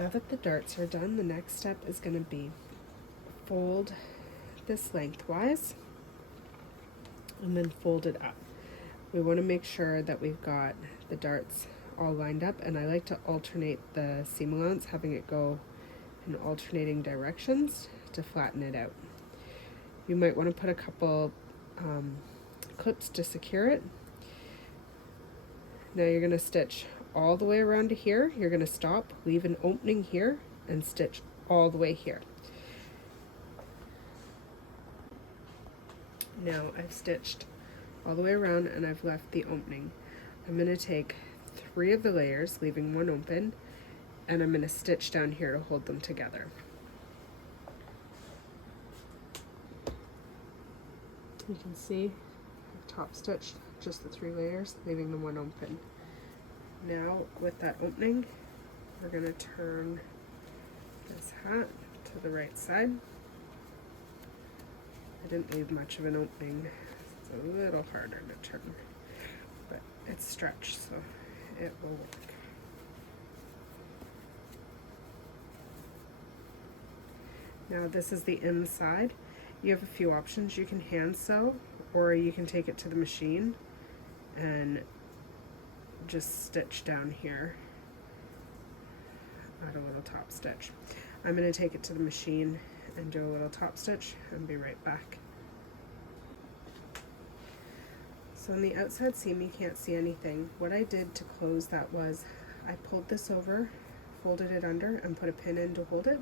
Now that the darts are done, the next step is going to be fold this lengthwise and then fold it up. We want to make sure that we've got the darts all lined up, and I like to alternate the seam allowance, having it go in alternating directions to flatten it out. You might want to put a couple clips to secure it. Now you're going to stitch all the way around to here. You're going to stop, leave an opening here, and stitch all the way here. Now I've stitched all the way around and I've left the opening. I'm going to take 3 of the layers, leaving 1 open, and I'm going to stitch down here to hold them together. You can see I've top stitched just the 3 layers, leaving the 1 open. Now with that opening, we're going to turn this hat to the right side. I didn't leave much of an opening. It's a little harder to turn, but it's stretched, so it will work. Now this is the inside. You have a few options. You can hand sew, or you can take it to the machine and just stitch down here, add a little top stitch. I'm going to take it to the machine and do a little top stitch and be right back. So on the outside seam you can't see anything. What I did to close that was I pulled this over, folded it under, and put a pin in to hold it,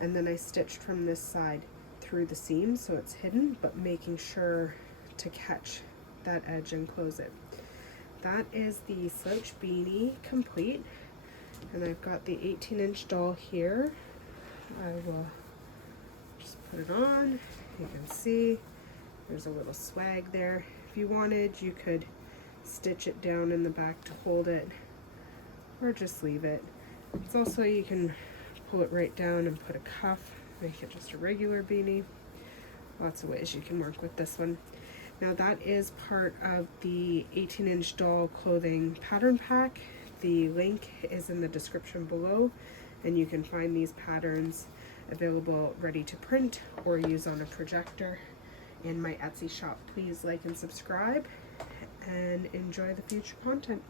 and then I stitched from this side through the seam so it's hidden, but making sure to catch that edge and close it. That is the slouch beanie complete, and I've got the 18-inch doll here. I will just put it on. You can see there's a little swag there. If you wanted, you could stitch it down in the back to hold it, or just leave it. It's also, you can pull it right down and put a cuff, make it just a regular beanie. Lots of ways you can work with this one. Now that is part of the 18-inch doll clothing pattern pack. The link is in the description below, and you can find these patterns available ready to print or use on a projector in my Etsy shop. Please like and subscribe and enjoy the future content.